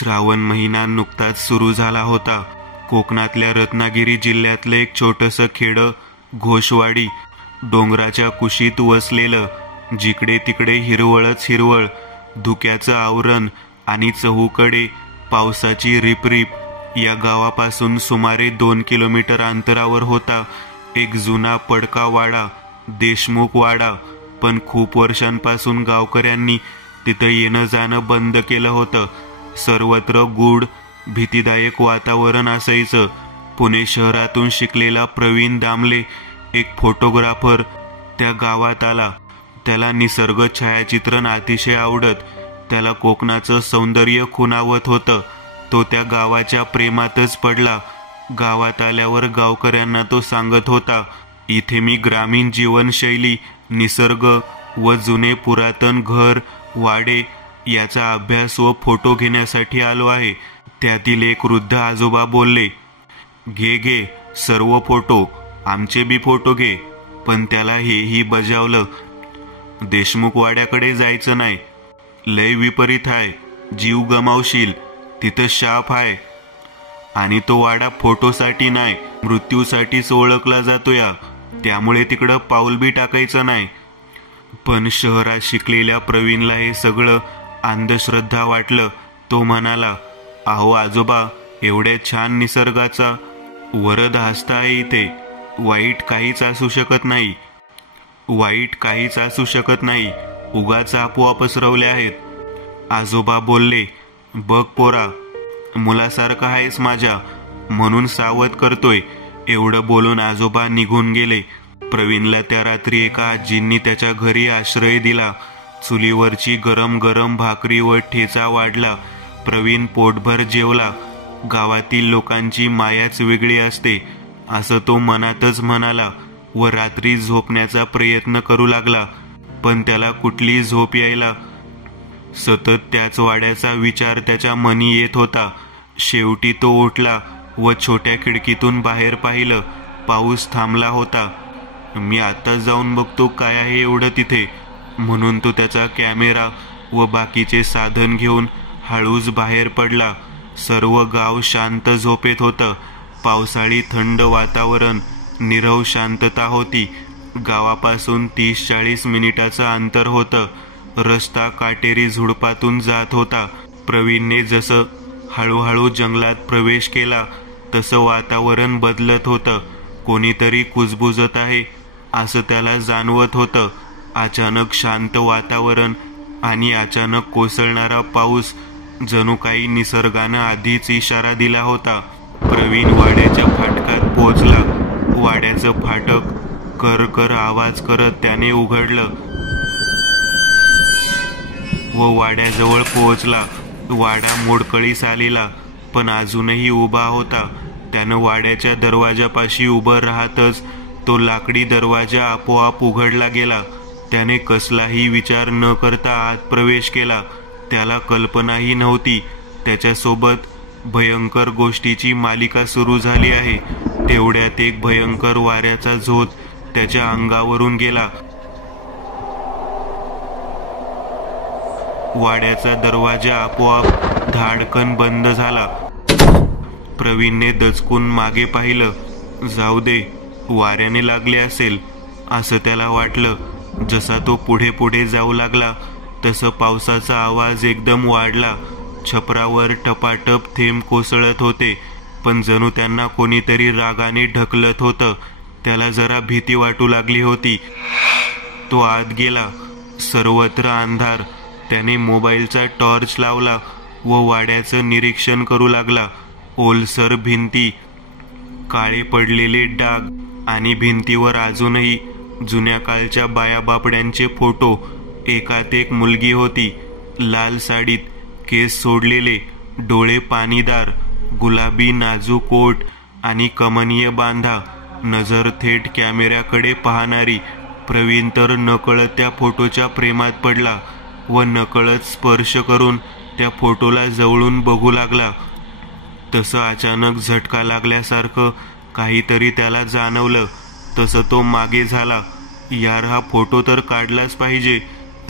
श्रावण महिना नुकताच सुरू झाला होता. कोकणातल्या रत्नागिरी जिल्ह्यातलं एक छोटंसं खेडं घोषवाडी, डोंगराच्या कुशीत वसलेलं, जिकडे तिकडे हिरवळच हिरवळ, धुक्याचं आवरण आणि चहूकडे पावसाची रिपरिप. या गावापासून सुमारे 2 किलोमीटर अंतरावर होता एक जुना पडका वाडा, देशमुख वाडा. पण खूप वर्षांपासून गावकऱ्यांनी तिथं येणं जाणं बंद केलं होतं. सर्वत्र गूढ भीतीदायक वातावरण असायचं. पुणे शहरातून शिकलेला प्रवीण दामले, एक फोटोग्राफर, त्या गावात आला. त्याला निसर्ग छायाचित्रण अतिशय आवडत. त्याला कोकणाचं सौंदर्य खुणावत होतं. तो त्या गावाच्या प्रेमातच पडला. गावात आल्यावर गावकऱ्यांना तो सांगत होता, इथे मी ग्रामीण जीवनशैली, निसर्ग व जुने पुरातन घर वाडे याचा अभ्यास व फोटो घेण्यासाठी आलो आहे. त्यातील एक वृद्ध आजोबा बोलले, घे घे सर्व फोटो, आमचे बी फोटो घे. पण त्याला हेही बजावलं, देशमुख वाड्याकडे जायचं नाही, लय विपरीत आहे, जीव गमावशील, तिथं शाप आहे. आणि तो वाडा फोटोसाठी नाही, मृत्यूसाठीच ओळखला जातो या, त्यामुळे तिकडं पाऊल बी टाकायचं नाही. पण शहरात शिकलेल्या प्रवीणला हे सगळं अंधश्रद्धा वाटलं. तो म्हणाला, अहो आजोबा, एवढ्या छान निसर्गाचा वरद हस्ता आहे इथे, वाईट काहीच असू शकत नाही, वाईट काहीच असू शकत नाही, उगाच अफवा पसरवल्या आहेत. आजोबा बोलले, बघ पोरा, मुलासारखा आहेस माझ्या, म्हणून सावध करतोय. एवढं बोलून आजोबा निघून गेले. प्रवीणला त्या रात्री एका आजींनी त्याच्या घरी आश्रय दिला. चुलीवरची गरम गरम भाकरी व ठेचा वाढला. प्रवीण पोटभर जेवला. गावातील लोकांची मायाच वेगळी असते असं तो मनातच म्हणाला व रात्री झोपण्याचा प्रयत्न करू लागला. पण त्याला कुठली झोप यायला. सतत त्याच वाड्याचा विचार त्याच्या मनी येत होता. शेवटी तो उठला व छोट्या खिडकीतून बाहेर पाहिलं. पाऊस थांबला होता. मी आता जाऊन बघतो काय आहे एवढं तिथे, म्हणून तो त्याचा कॅमेरा व बाकीचे साधन घेऊन हळूच बाहेर पडला. सर्व गाव शांत झोपेत होतं. पावसाळी थंड वातावरण, नीरव शांतता होती. गावापासून 30-40 मिनिटाचं अंतर होतं. रस्ता काटेरी झुडपातून जात होता. प्रवीणने जसं हळूहळू जंगलात प्रवेश केला तसं वातावरण बदलत होतं. कोणीतरी कुजबुजत आहे असं त्याला जाणवत होतं. अचानक शांत वातावरण आणि अचानक कोसळणारा पाऊस, जणू काही निसर्गानं आधीच इशारा दिला होता. प्रवीण वाड्याच्या फाटकात पोहोचला. वाड्याचं फाटक कर कर आवाज करत त्याने उघडलं व वाड्याजवळ पोहोचला. वाडा मोडकळीस आलेला पण अजूनही उभा होता. त्यानं वाड्याच्या दरवाजापाशी उभं राहतच तो लाकडी दरवाजा आपोआप उघडला गेला. त्याने कसलाही विचार न करता आत प्रवेश केला. त्याला कल्पनाही नव्हती त्याच्यासोबत भयंकर गोष्टीची मालिका सुरू झाली आहे. तेवढ्यात एक भयंकर वाऱ्याचा झोत त्याच्या अंगावरून गेला. वाड्याचा दरवाजा आपोआप धाडकन बंद झाला. प्रवीणने दचकून मागे पाहिलं. जाऊ दे, वाऱ्याने लागले असेल असं त्याला वाटलं. जसा तो पुढे पुढे जाऊ लागला तसं पावसाचा आवाज एकदम वाढला. छपरावर टपाटप थेंब कोसळत होते, पण जणू त्यांना कोणीतरी रागाने ढकलत होतं. त्याला जरा भीती वाटू लागली होती. तो आत गेला. सर्वत्र अंधार. त्याने मोबाईलचा टॉर्च लावला व वाड्याचं निरीक्षण करू लागला. ओलसर भिंती, काळे पडलेले डाग आणि भिंतीवर अजूनही जुन्या काळच्या बायाबापड्यांचे फोटो. एकात एक मुलगी होती, लाल साडीत, केस सोडलेले, डोळे पाणीदार, गुलाबी नाजूक ओठ आणि कमनीय बांधा, नजर थेट कॅमेऱ्याकडे पाहणारी. प्रवीण तर नकळत त्या फोटोच्या प्रेमात पडला व नकळत स्पर्श करून त्या फोटोला जवळून बघू लागला. तसं अचानक झटका लागल्यासारखं काहीतरी त्याला जाणवलं. तसं तो मागे झाला. यार, हा फोटो तर काढलाच पाहिजे.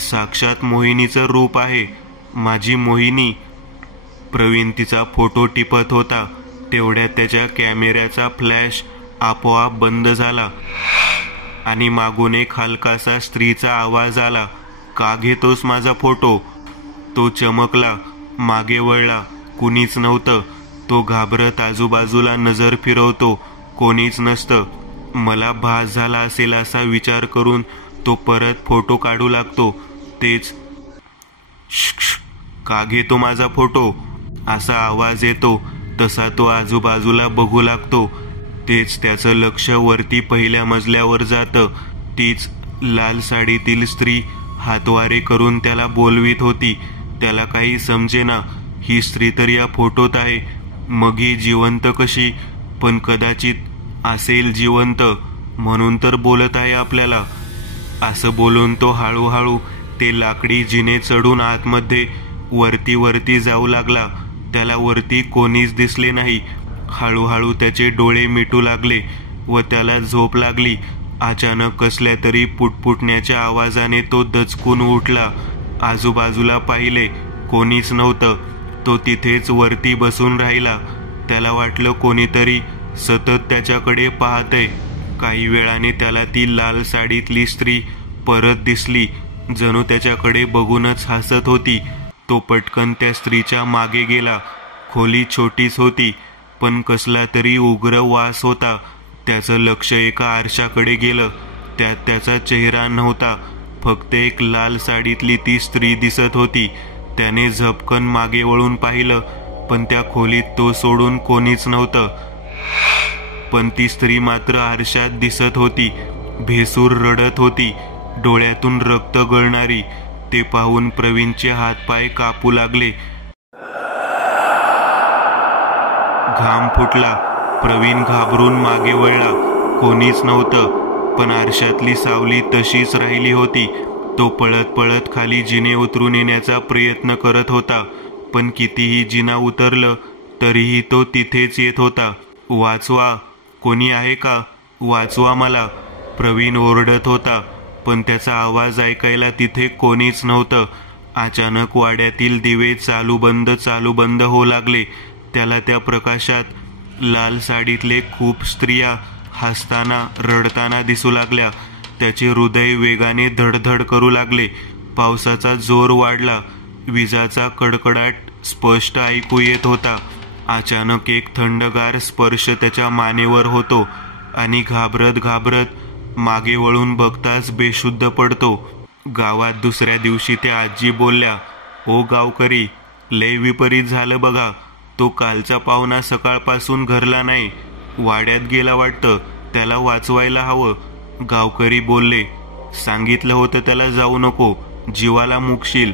साक्षात मोहिनीचं रूप आहे, माझी मोहिनी. प्रवीण तिचा फोटो टिपत होता. तेवढ्यात त्याच्या कॅमेऱ्याचा फ्लॅश आपोआप बंद झाला आणि मागून एक हलकासा स्त्रीचा आवाज आला, का घेतोस माझा फोटो? तो चमकला, मागे वळला, कुणीच नव्हतं. तो घाबरत आजूबाजूला नजर फिरवतो, कोणीच नसतं. मला भास झाला असेल असा विचार करून तो परत फोटो काढू लागतो. तेच का घेतो माझा फोटो असा आवाज येतो. तसा तो आजूबाजूला बघू लागतो. तेच त्याचं लक्ष वरती पहिल्या मजल्यावर जातं. तीच लाल साडीतील स्त्री हातवारे करून त्याला बोलवीत होती. त्याला काही समजेना. ही स्त्री तर या फोटोत आहे, मग ही जिवंत कशी? पण कदाचित असेल जिवंत, म्हणून तर बोलत आहे आपल्याला. असं बोलून तो हळूहळू ते लाकडी जिने चढून आतमध्ये वरती जाऊ लागला. त्याला वरती कोणीच दिसले नाही. हळूहळू त्याचे डोळे मिटू लागले व त्याला झोप लागली. अचानक कसल्या तरी पुटपुटण्याच्या आवाजाने तो दचकून उठला. आजूबाजूला पाहिले, कोणीच नव्हतं. तो तिथेच वरती बसून राहिला. त्याला वाटलं कोणीतरी सतत त्याच्याकडे पाहतंय. काही वेळाने त्याला ती लाल साडीतली स्त्री परत दिसली. जणू त्याच्याकडे बघूनच हसत होती. तो पटकन त्या स्त्रीच्या मागे गेला. खोली छोटीच होती, पण कसला तरी उग्र वास होता. त्याचं लक्ष एका आरशाकडे गेलं. त्यात त्याचा चेहरा नव्हता, फक्त एक लाल साडीतली ती स्त्री दिसत होती. त्याने झपकन मागे वळून पाहिलं, पण त्या खोलीत तो सोडून कोणीच नव्हतं. पण ती स्त्री मात्र आरशात दिसत होती. भेसूर रडत होती, डोळ्यातून रक्त गळणारी. ते पाहून प्रवीणचे हातपाय कापू लागले. घाम फुटला. प्रवीण घाबरून मागे वळला. कोणीच नव्हतं, पण आरशातली सावली तशीच राहिली होती. तो पळत पळत खाली जिने उतरून येण्याचा प्रयत्न करत होता, पण कितीही जिना उतरलं तरीही तो तिथेच येत होता. वाचवा, कोणी आहे का? वाचवा मला, प्रवीण ओरडत होता. पण त्याचा आवाज ऐकायला तिथे कोणीच नव्हतं. अचानक वाड्यातील दिवे चालू बंद होऊ लागले. त्याला त्या प्रकाशात लाल साडीतले खूप स्त्रिया हसताना रडताना दिसू लागल्या. त्याचे हृदय वेगाने धडधड करू लागले. पावसाचा जोर वाढला. विजाचा कडकडाट स्पष्ट ऐकू येत होता. अचानक एक थंडगार स्पर्श त्याच्या मानेवर होतो आणि घाबरत मागे वळून बघताच बेशुद्ध पडतो. गावात दुसऱ्या दिवशी त्या आजी बोलल्या, ओ गावकरी, लय विपरीत झालं बघा. तो कालचा पाहुणा सकाळपासून घरला नाही, वाड्यात गेला वाटतं. त्याला वाचवायला हवं. गावकरी बोलले, सांगितलं होतं त्याला जाऊ नको, जीवाला मुकशील.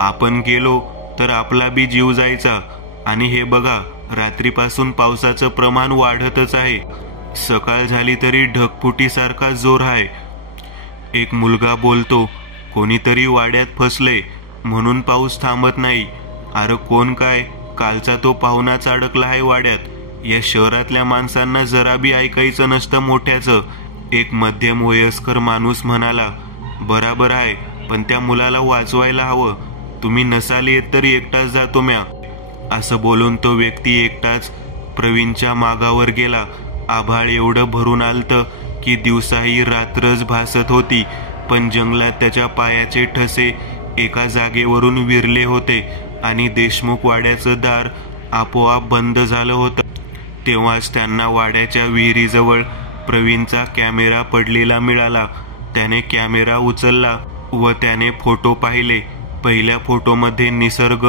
आपण गेलो तर आपला बी जीव जायचा. आणि हे बघा, रात्रीपासून पावसाचं प्रमाण वाढतच आहे. सकाळ झाली तरी ढगफुटीसारखा जोर आहे. एक मुलगा बोलतो, कोणीतरी वाड्यात फसले म्हणून पाऊस थांबत नाही. अरे कोण काय, कालचा तो पाहुणाच अडकला आहे वाड्यात. या शहरातल्या माणसांना जरा बी ऐकायचं नसतं मोठ्याचं. एक मध्यम वयस्कर माणूस म्हणाला, बराबर आहे, पण त्या मुलाला वाचवायला हवं. तुम्ही नसाल येत तरी एकटाच जातो म्या. असं बोलून तो व्यक्ती एकटाच प्रवीणच्या मागावर गेला. आभाळ एवढं भरून आलतं की दिवसाही रात्रच भासत होती, पण जंगलात त्याच्या पायाचे ठसे एका जागेवरून विरले होते आणि देशमुख वाड्याचं दार आपोआप बंद झालं होतं. तेव्हाच त्यांना वाड्याच्या विहिरीजवळ प्रवीणचा कॅमेरा पडलेला मिळाला. त्याने कॅमेरा उचलला व त्याने फोटो पाहिले. पहिल्या फोटोमध्ये निसर्ग,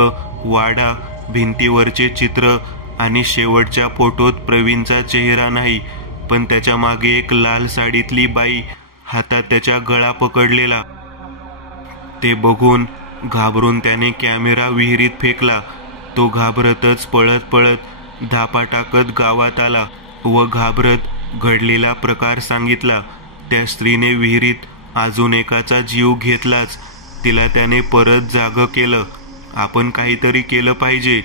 वाडा, भिंतीवरचे चित्र आणि शेवटच्या फोटोत प्रवीणचा चेहरा नाही, पण त्याच्या मागे एक लाल साडीतली बाई हातात त्याच्या गळा पकडलेला. ते बघून घाबरून त्याने कॅमेरा विहिरीत फेकला. तो घाबरतच पळत धापा टाकत गावात आला व घाबरत घडलेला प्रकार सांगितला. त्या स्त्रीने विहिरीत अजून एकाचा जीव घेतलाच. तिला त्याने परत जागं केलं. आपण काहीतरी केलं पाहिजे.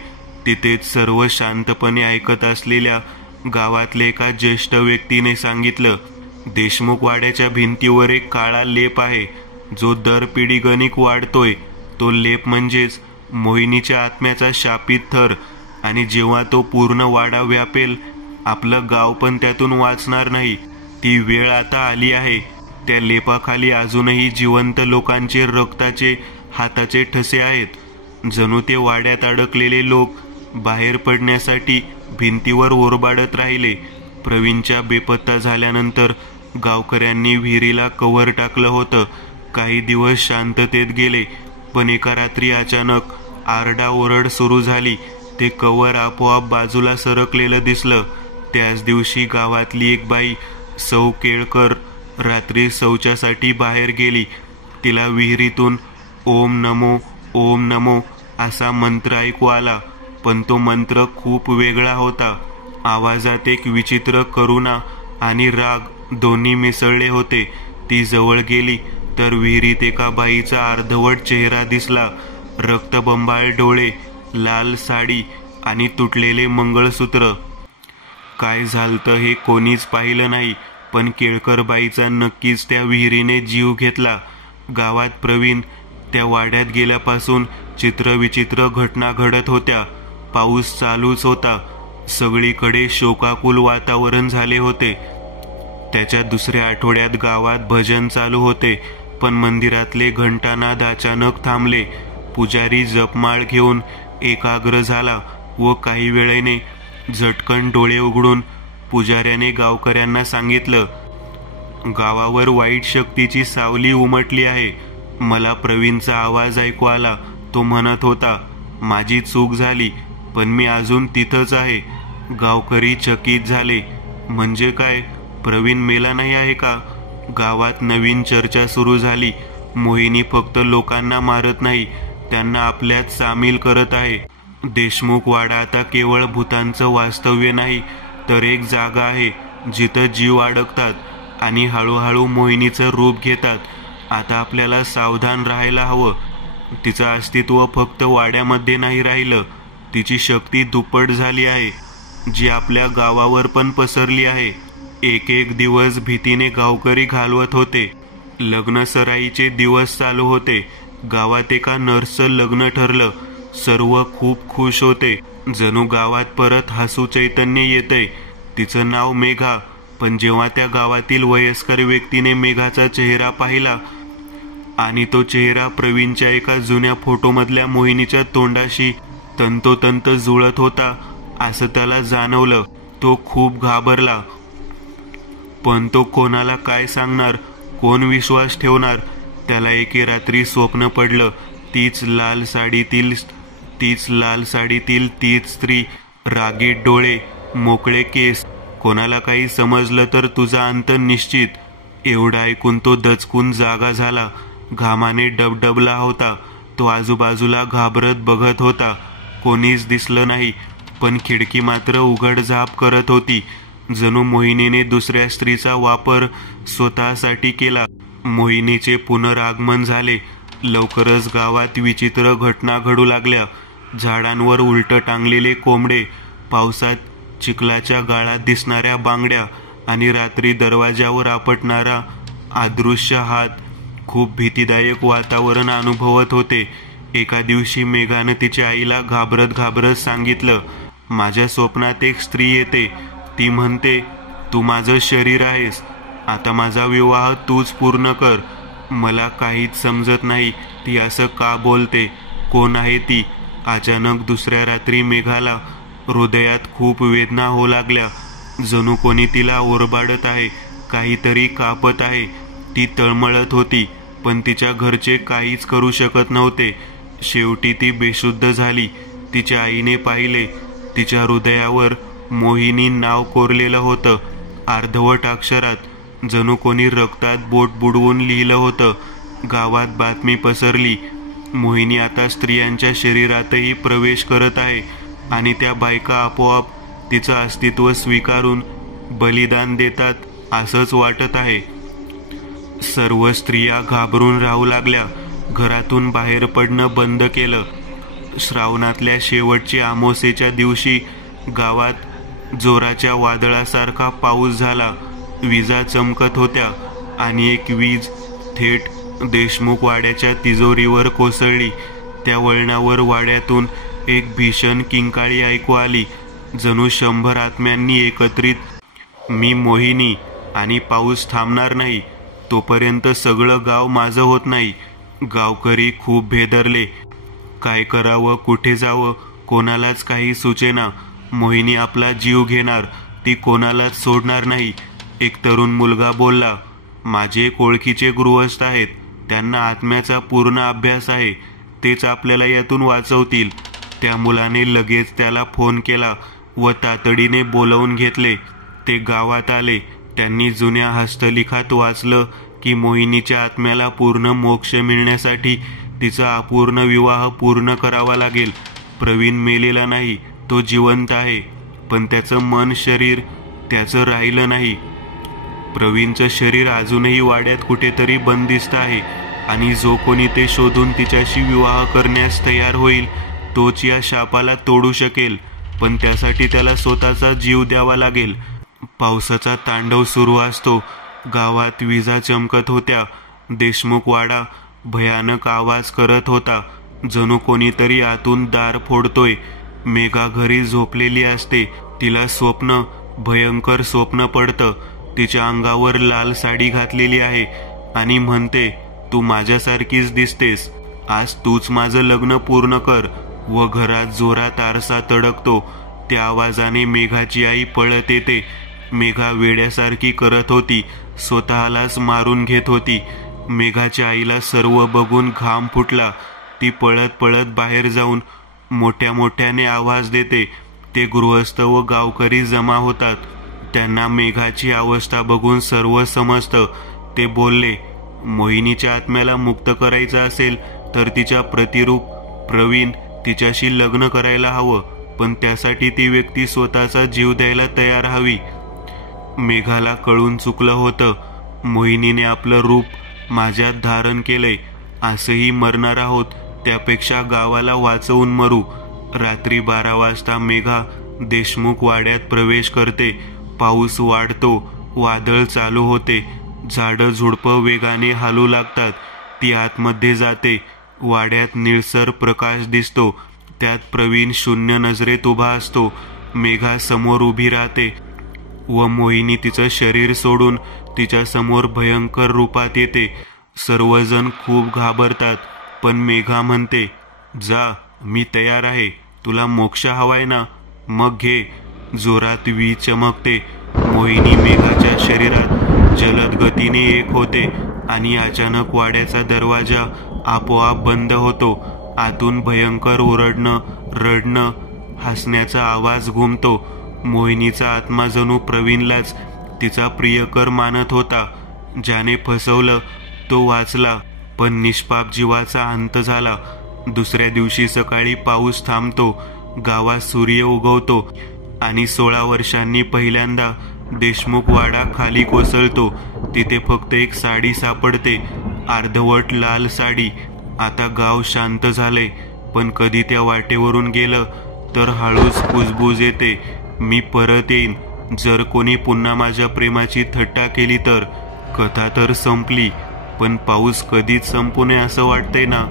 तिथेच सर्व शांतपणे ऐकत असलेल्या गावातल्या एका ज्येष्ठ व्यक्तीने सांगितलं, देशमुख वाड्याच्या भिंतीवर एक काळा लेप आहे जो दर पिढी गणिक वाढतोय. तो लेप म्हणजेच मोहिनीच्या आत्म्याचा शापित थर. आणि जेव्हा तो पूर्ण वाडा व्यापेल, आपलं गाव पण त्यातून वाचणार नाही. ती वेळ आता आली आहे. त्या लेपाखाली अजूनही जिवंत लोकांचे रक्ताचे हाताचे ठसे आहेत. जणू ते वाड्यात अडकलेले लोक बाहेर पडण्यासाठी भिंतीवर ओरबाडत राहिले. प्रवीणच्या बेपत्ता झाल्यानंतर गावकऱ्यांनी विहिरीला कव्हर टाकलं होतं. काही दिवस शांततेत गेले, पण एका रात्री अचानक आरडाओरड सुरू झाली. ते कव्हर आपोआप बाजूला सरकलेलं दिसलं. त्याच दिवशी गावातली एक बाई, सौ केळकर, रात्री शौचासाठी बाहेर गेली. तिला विहिरीतून ओम नमो असा मंत्र ऐकू आला, पण तो मंत्र खूप वेगळा होता. आवाजात एक विचित्र करुणा आणि राग दोन्ही मिसळले होते. ती जवळ गेली तर विहिरीत एका बाईचा अर्धवट चेहरा दिसला. रक्तबंबाळ डोळे, लाल साडी आणि तुटलेले मंगळसूत्र. काय झालतं हे कोणीच पाहिलं नाही, पण केळकरबाईचा नक्कीच त्या विहिरीने जीव घेतला. गावात प्रवीण त्या वाड्यात गेल्यापासून चित्रविचित्र घटना घडत होत्या. पाऊस चालूच होता. सगळीकडे शोकाकुल वातावरण झाले होते. त्याच्या दुसऱ्या आठवड्यात गावात भजन चालू होते, पण मंदिरातले घंटानाद अचानक थांबले. पुजारी जपमाळ घेऊन एकाग्र झाला व काही वेळेने झटकन डोळे उघडून पुजाऱ्याने गावकऱ्यांना सांगितलं, गावावर वाईट शक्तीची सावली उमटली आहे. मला प्रवीणचा आवाज ऐकू आला. तो म्हणत होता, माझी चूक झाली, पण मी अजून तिथंच आहे. गावकरी चकित झाले. म्हणजे काय, प्रवीण मेला नाही आहे का? गावात नवीन चर्चा सुरू झाली. मोहिनी फक्त लोकांना मारत नाही, त्यांना आपल्यात सामील करत आहे. देशमुख वाडा आता केवळ भूतांचं वास्तव्य नाही, तर एक जागा आहे जिथं जीव अडकतात आणि हळूहळू मोहिनीचं रूप घेतात. आता आपल्याला सावधान राहायला हवं. तिचं अस्तित्व फक्त वाड्यामध्ये नाही राहिलं, तिची शक्ती दुप्पट झाली आहे, जी आपल्या गावावर पण पसरली आहे. एक एक दिवस भीतीने गावकरी घालवत होते. लग्न सराईचे दिवस चालू होते. गावात एका नर्सचं लग्न ठरलं. सर्व खूप खुश होते. जणू गावात परत हसू चैतन्य येतंय. तिचं नाव मेघा. पण जेव्हा त्या गावातील वयस्कर व्यक्तीने मेघाचा चेहरा पाहिला आणि तो चेहरा प्रवीणच्या एका जुन्या फोटोमधल्या मोहिनीच्या तोंडाशी तंतोतंत जुळत होता असं त्याला जाणवलं. तो खूप घाबरला. पण तो कोणाला काय सांगणार? कोण विश्वास ठेवणार? त्याला एके रात्री स्वप्न पडलं. तीच लाल साडीतील तीच स्त्री, रागीट डोळे, मोकळे केस. कोणाला काही समजलं तर तुझा अंत निश्चित. एवढं ऐकून तो दचकून जागा झाला. घामाने डबडबला होता. तो आजूबाजूला घाबरत बघत होता. कोणीच दिसलं नाही, पण खिडकी मात्र उघडझाप करत होती. जणू मोहिनीने दुसऱ्या स्त्रीचा वापर स्वतःसाठी केला. मोहिनीचे पुनरागमन झाले. लवकरच गावात विचित्र घटना घडू लागल्या. झाडांवर उलट टांगलेले कोंबडे, पावसात चिखलाच्या गाळात दिसणाऱ्या बांगड्या आणि रात्री दरवाजावर आपटणारा अदृश्य हात. खूप भीतीदायक वातावरण अनुभवत होते. एका दिवशी मेघानं तिच्या आईला घाबरत सांगितलं, माझ्या स्वप्नात एक स्त्री येते. ती म्हणते, तू माझं शरीर आहेस. आता माझा विवाह तूच पूर्ण कर. मला काहीच समजत नाही, ती असं का बोलते? कोण आहे ती? अचानक दुसऱ्या रात्री मेघाला हृदयात खूप वेदना होऊ लागल्या. जणू कोणी तिला ओरबाडत आहे, काहीतरी कापत आहे. ती तळमळत होती, पण तिच्या घरचे काहीच करू शकत नव्हते. शेवटी ती बेशुद्ध झाली. तिच्या आईने पाहिले. तिच्या हृदयावर मोहिनी नाव कोरलेलं होतं, अर्धवट अक्षरात. जणू कोणी रक्तात बोट बुडवून लिहिलं होतं. गावात बातमी पसरली, मोहिनी आता स्त्रियांच्या शरीरातही प्रवेश करत आहे आणि त्या बायका आपोआप तिचं अस्तित्व स्वीकारून बलिदान देतात असंच वाटत आहे. सर्व स्त्रिया घाबरून राहू लागल्या. घरातून बाहेर पडणं बंद केलं. श्रावणातल्या शेवटच्या अमावास्येच्या दिवशी गावात जोराच्या वादळासारखा पाऊस झाला. विजा चमकत होत्या आणि एक वीज थेट देशमुख वाड्याच्या तिजोरीवर कोसळली. त्या वळणावर वाड्यातून एक भीषण किंकाळी ऐकू आली, जणू 100 आत्म्यांनी एकत्रित. मी मोहिनी आणि पाऊस थांबणार नाही तोपर्यंत सगळं गाव माझं होत नाही. गावकरी खूप भेदरले. काय करावं, कुठे जावं, कोणालाच काही सुचेना. मोहिनी आपला जीव घेणार, ती कोणालाच सोडणार नाही. एक तरुण मुलगा बोलला, माझे एक ओळखीचे गृहस्थ आहेत, त्यांना आत्म्याचा पूर्ण अभ्यास आहे, तेच आपल्याला यातून वाचवतील. त्या मुलाने लगेच त्याला फोन केला व तातडीने बोलावून घेतले. ते गावात आले. त्यांनी जुन्या हस्तलिखात वाचलं की मोहिनीच्या आत्म्याला पूर्ण मोक्ष मिळण्यासाठी तिचा अपूर्ण विवाह पूर्ण करावा लागेल. प्रवीण मेलेला नाही, तो जिवंत आहे, पण त्याचं मन शरीर त्याचं राहिलं नाही. प्रवीणचं शरीर अजूनही वाड्यात कुठेतरी बंदिस्त आहे आणि जो कोणी ते शोधून तिच्याशी विवाह करण्यास तयार होईल तोच या शापाला तोडू शकेल, पण त्यासाठी त्याला स्वतःचा जीव द्यावा लागेल. पावसाचा तांडव सुरू असतो. गावात विजा चमकत होत्या. देशमुख वाडा भयानक आवाज करत होता, जणू कोणीतरी आतून दार फोडतोय. मेघा घरी झोपलेली असते. तिला स्वप्न, भयंकर स्वप्न पडतं. तिच्या अंगावर लाल साडी घातलेली आहे आणि म्हणते, तू माझ्यासारखीच दिसतेस, आज तूच माझं लग्न पूर्ण कर. व घरात जोरात आरसा तडकतो. त्या आवाजाने मेघाची आई पळत येते. मेघा वेड्यासारखी करत होती, स्वतःलाच मारून घेत होती. मेघाच्या आईला सर्व बघून घाम फुटला. ती पळत पळत बाहेर जाऊन मोठ्या मोठ्याने आवाज देते. ते गृहस्थ व गावकरी जमा होतात. त्यांना मेघाची अवस्था बघून सर्व समजतं. ते बोलले, मोहिनीच्या आत्म्याला मुक्त करायचं असेल तर तिच्या प्रतिरूप प्रवीण तिच्याशी लग्न करायला हवं, पण त्यासाठी ती व्यक्ती स्वतःचा जीव द्यायला तयार हवी. मेघाला कळून चुकलं होतं. मोहिनीने आपलं रूप माझ्यात धारण केलंय. असंही मरणार आहोत, त्यापेक्षा गावाला वाचवून मरू. रात्री 12 वाजता मेघा देशमुख वाड्यात प्रवेश करते. पाऊस वाढतो. वादळ चालू होते. झाडं झुडपं वेगाने हालू लागतात. ती आतमध्ये जाते. वाड्यात निळसर प्रकाश दिसतो. त्यात प्रवीण शून्य नजरेत उभा असतो. मेघा समोर उभी राहते व मोहिनी तिचं शरीर सोडून तिच्या समोर भयंकर रूपात येते. सर्वजण खूप घाबरतात, पण मेघा म्हणते, जा, मी तयार आहे. तुला मोक्ष हवाय ना, मग घे. जोरात वीज चमकते. मोहिनी मेघाच्या शरीरात जलद गतीने एक होते आणि अचानक वाड्याचा दरवाजा आपोआप बंद होतो. आतून भयंकर ओरडणं, रडणं, हसण्याचा आवाज घुमतो. मोहिनीचा आत्मा जणू प्रवीणलाच तिचा प्रियकर मानत होता. ज्याने फसवलं तो वाचला, पण निष्पाप जीवाचा अंत झाला. दुसऱ्या दिवशी सकाळी पाऊस थांबतो. गावात सूर्य उगवतो आणि 16 वर्षांनी पहिल्यांदा देशमुख वाडा खाली कोसळतो. तिथे फक्त एक साडी सापडते, अर्धवट लाल साडी. आता गाव शांत झालंय, पण कधी त्या वाटेवरून गेलं तर हळूच कुजबूज येते. मी परत येईन जर कोणी पुन्हा माझ्या प्रेमाची थट्टा केली तर. कथा तर संपली, पण पाऊस कधीच संपू नये असं वाटतंय ना.